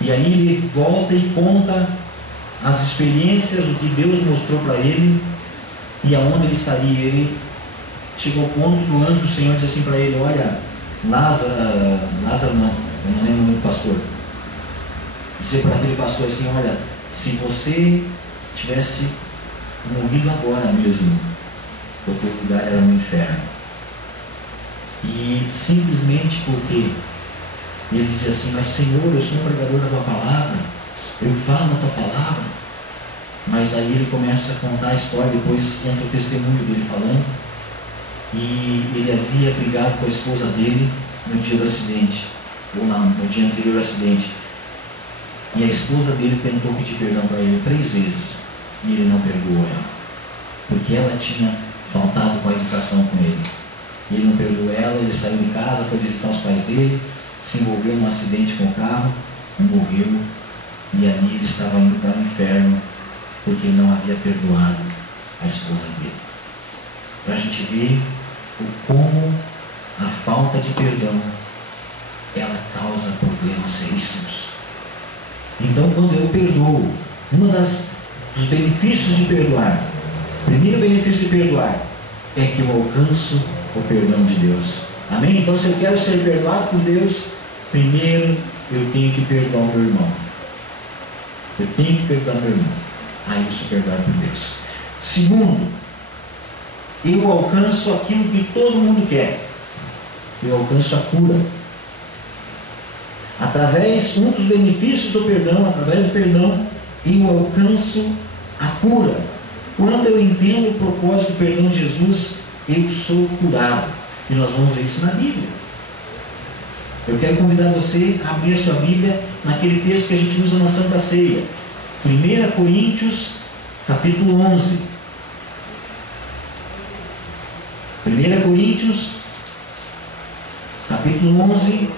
E aí ele volta e conta as experiências, o que Deus mostrou para ele e aonde ele estaria. Ele chegou ao ponto que o anjo do Senhor disse assim para ele: olha, Lázaro não, eu não lembro muito do pastor, dizer para aquele pastor assim: olha, se você tivesse morrido agora mesmo, o teu lugar era no inferno. E simplesmente porque ele dizia assim: mas Senhor, eu sou um pregador da tua palavra, eu falo a tua palavra. Mas aí ele começa a contar a história, depois entra o testemunho dele falando, e ele havia brigado com a esposa dele no dia do acidente, ou no dia anterior ao acidente, e a esposa dele tentou pedir perdão para ele 3 vezes, e ele não perdoou ela, porque ela tinha faltado com a educação com ele. E ele não perdoou ela. Ele saiu de casa, foi visitar os pais dele, se envolveu num acidente com o carro, morreu, e ali ele estava indo para o inferno, porque ele não havia perdoado a esposa dele. Para a gente ver como a falta de perdão, ela causa problemas seríssimos. Então, quando eu perdoo, dos benefícios de perdoar, o primeiro benefício de perdoar é que eu alcanço o perdão de Deus. Amém? Então, se eu quero ser perdoado por Deus, primeiro eu tenho que perdoar o meu irmão. Eu tenho que perdoar meu irmão. Aí eu sou perdoado por Deus. Segundo, eu alcanço aquilo que todo mundo quer. Eu alcanço a cura. Um dos benefícios do perdão, através do perdão, eu alcanço a cura. Quando eu entendo o propósito do perdão de Jesus, eu sou curado. E nós vamos ver isso na Bíblia. Eu quero convidar você a abrir a sua Bíblia naquele texto que a gente usa na Santa Ceia. 1 Coríntios, capítulo 11. 1 Coríntios, capítulo 11,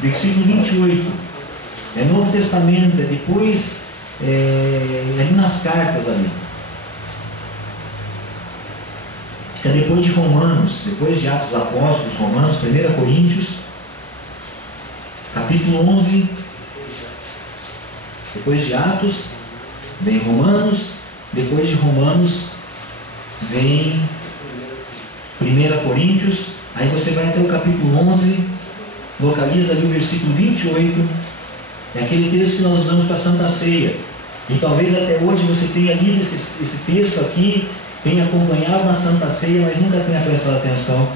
versículo 28. É Novo Testamento, é depois, ali nas cartas ali. Fica depois de Romanos, depois de Atos dos Apóstolos, Romanos, 1 Coríntios, capítulo 11, depois de Atos, vem Romanos, depois de Romanos, vem 1 Coríntios, aí você vai até o capítulo 11, localiza ali o versículo 28, é aquele texto que nós usamos para a Santa Ceia, e talvez até hoje você tenha lido esse texto aqui, tenha acompanhado na Santa Ceia, mas nunca tenha prestado atenção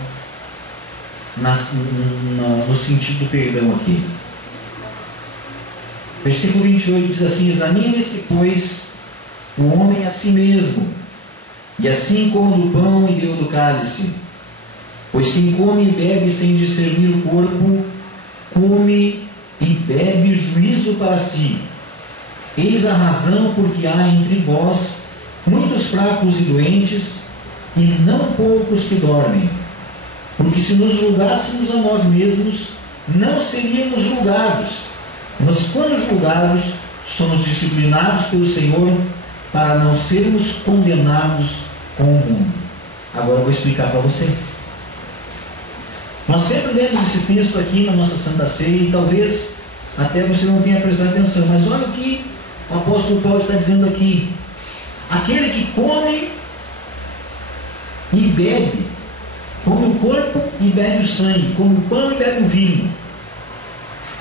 no sentido do perdão aqui. Versículo 28 diz assim: examine-se, pois, o homem a si mesmo, e assim coma do pão e beba do cálice. Pois quem come e bebe sem discernir o corpo, come e bebe juízo para si. Eis a razão porque há entre vós muitos fracos e doentes, e não poucos que dormem. Porque se nos julgássemos a nós mesmos, não seríamos julgados. Mas quando julgados, somos disciplinados pelo Senhor, para não sermos condenados com o mundo. Agora eu vou explicar para você. Nós sempre lemos esse texto aqui na nossa Santa Ceia, e talvez até você não tenha prestado atenção, mas olha o que o apóstolo Paulo está dizendo aqui: aquele que come e bebe, come o corpo e bebe o sangue, come o pão e bebe o vinho,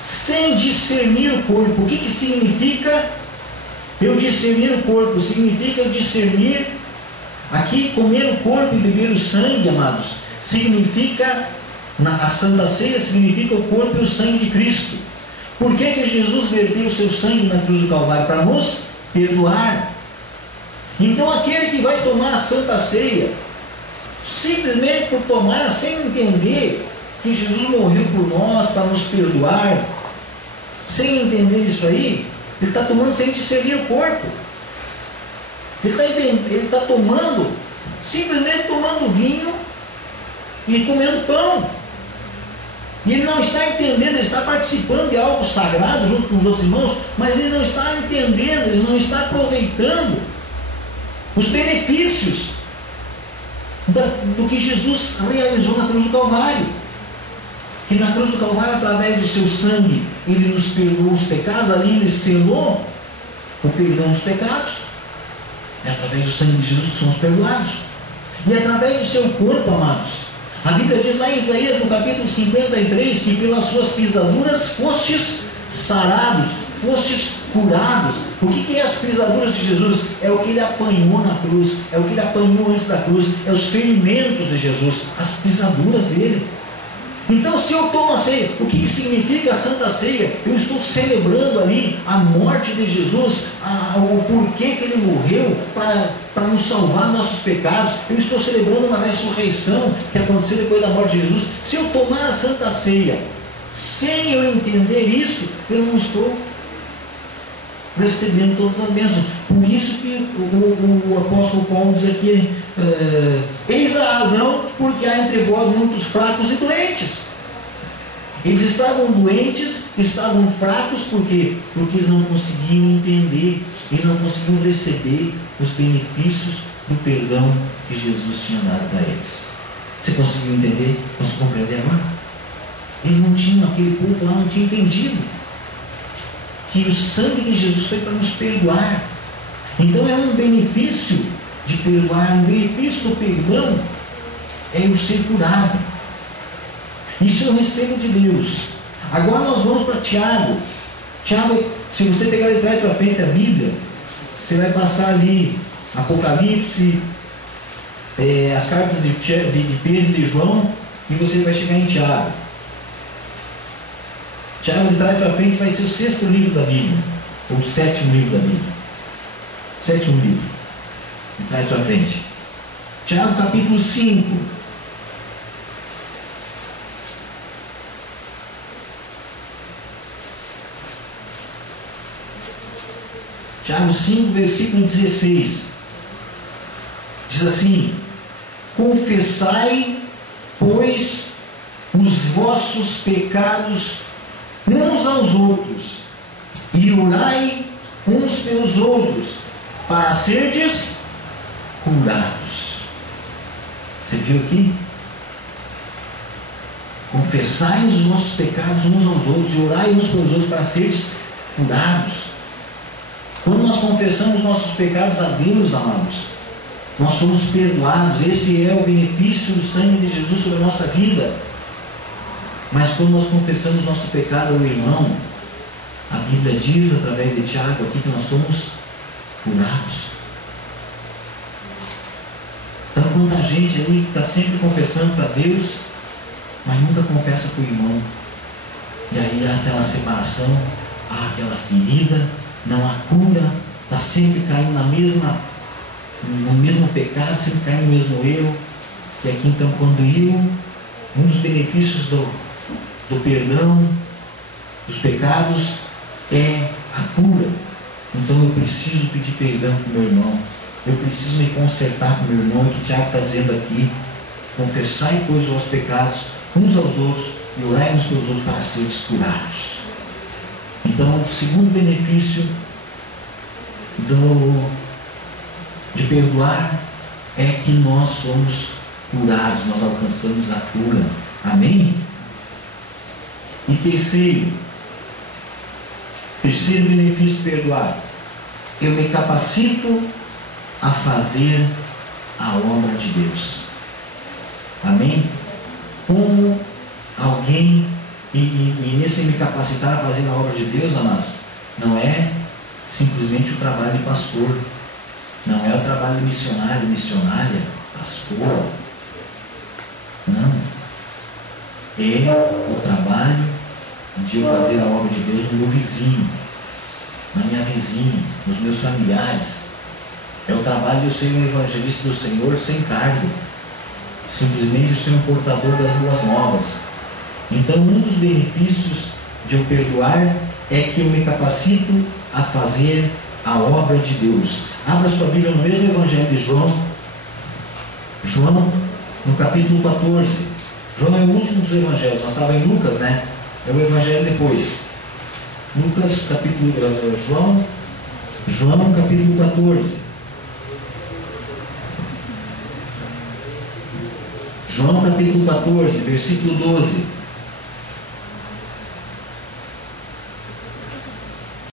sem discernir o corpo. O que significa eu discernir o corpo? Significa eu discernir, aqui comer o corpo e beber o sangue, amados, significa, a Santa Ceia significa o corpo e o sangue de Cristo. Por que Jesus verteu o seu sangue na cruz do Calvário? Para nos perdoar. Então aquele que vai tomar a Santa Ceia, simplesmente por tomar, sem entender que Jesus morreu por nós para nos perdoar, sem entender isso aí, ele está tomando sem discernir o corpo. Ele está tomando, simplesmente tomando vinho e comendo pão. E ele não está entendendo, ele está participando de algo sagrado junto com os outros irmãos, mas ele não está entendendo, ele não está aproveitando os benefícios do que Jesus realizou na cruz do Calvário. que na cruz do Calvário, através do seu sangue, Ele nos perdoou os pecados, ali Ele selou o perdão dos pecados. É através do sangue de Jesus que somos perdoados. E através do seu corpo, amados. A Bíblia diz lá em Isaías, no capítulo 53, que pelas suas pisaduras fostes sarados, fostes curados. O que é as pisaduras de Jesus? É o que Ele apanhou na cruz, é o que Ele apanhou antes da cruz, é os ferimentos de Jesus, as pisaduras dele. Então, se eu tomo a ceia, o que significa a Santa Ceia? Eu estou celebrando ali a morte de Jesus, o porquê que Ele morreu para nos salvar dos nossos pecados. Eu estou celebrando uma ressurreição que aconteceu depois da morte de Jesus. Se eu tomar a Santa Ceia sem eu entender isso, eu não estou recebendo todas as bênçãos. Por isso que o apóstolo Paulo diz aqui, eis a razão porque há entre vós muitos fracos e doentes. Eles estavam doentes, estavam fracos, por quê? Porque eles não conseguiam entender, eles não conseguiam receber os benefícios do perdão que Jesus tinha dado para eles. Você conseguiu entender? Conseguiu compreender agora? Eles não tinham, aquele povo lá não tinha entendido que o sangue de Jesus foi para nos perdoar. Então é um benefício de perdoar, um benefício do perdão é eu ser curado. Isso eu recebo de Deus. Agora nós vamos para Tiago. Tiago, se você pegar de trás para frente a Bíblia, você vai passar ali Apocalipse, as cartas de Pedro e de João, e você vai chegar em Tiago. Tiago, de trás para frente, vai ser o 6º livro da Bíblia, ou o 7º livro da Bíblia. 7º livro, de trás para frente. Tiago, capítulo 5. Tiago 5, versículo 16. Diz assim: confessai, pois, os vossos pecados uns aos outros, e orai uns pelos outros, para serdes curados. Você viu aqui? Confessai os vossos pecados uns aos outros, e orai uns pelos outros, para serdes curados. Quando nós confessamos nossos pecados a Deus, amados, nós somos perdoados. Esse é o benefício do sangue de Jesus sobre a nossa vida. Mas quando nós confessamos nosso pecado ao irmão, a Bíblia diz, através de Tiago aqui, que nós somos curados. Então, quanta gente aí que está sempre confessando para Deus, mas nunca confessa para o irmão. E aí há aquela separação, há aquela ferida, não há cura, está sempre caindo no mesmo pecado, sempre caindo no mesmo erro. E aqui então, quando um dos benefícios do perdão dos pecados é a cura. Então eu preciso pedir perdão para o meu irmão, eu preciso me consertar com o meu irmão, que o Tiago está dizendo aqui: confessai, pois, os vossos pecados uns aos outros, e orai uns pelos outros, para seres curados. Então, o segundo benefício de perdoar é que nós somos curados, nós alcançamos a cura. Amém? E terceiro benefício de perdoar: eu me capacito a fazer a obra de Deus. Amém? Como alguém, e nesse me capacitar a fazer a obra de Deus, amados, não é simplesmente o trabalho de pastor, não é o trabalho de missionário, missionária, pastor, não. É o trabalho de eu fazer a obra de Deus no meu vizinho, na minha vizinha, nos meus familiares. É o trabalho de eu ser um evangelista do Senhor sem cargo, simplesmente eu ser um portador das boas novas. Então, um dos benefícios de eu perdoar é que eu me capacito a fazer a obra de Deus. Abra sua Bíblia no mesmo Evangelho de João, no capítulo 14. João é o último dos evangelhos. Nós estávamos em Lucas, né? É o evangelho depois. Lucas, capítulo, João, capítulo 14. João, capítulo 14, versículo 12.